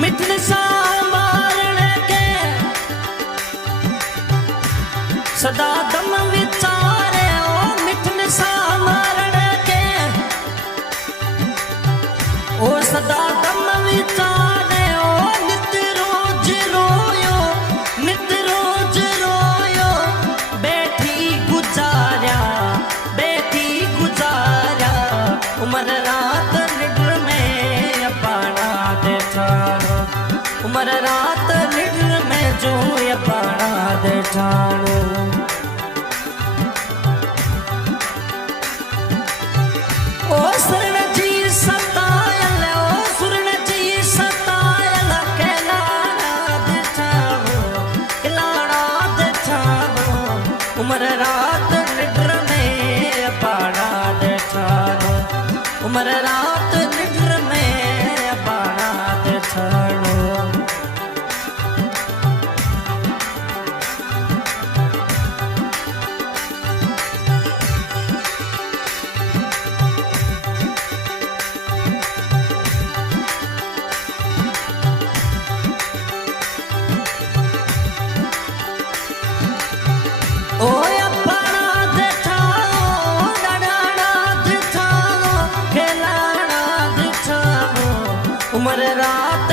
मिठन सा मारण के सदा दम विचारे ओ मिठन सा मारण के ओ सदा दम विचारे ओ नित रोज रोयो बैठी गुजारा उमर रात निड्र में अपाना देठाणो उमर रात निड्र में जो अपाना देठाणो ओ शरण जी सतायल ओ सुरण जी सतायल कहलाना देठाणो उमर रात निड्र में अपाना देठाणो उमर रात निड्र में अपाना देठाणो ओ अपना देठाणो डडाणा देठाणो खेलाणा देठाणो उमर रात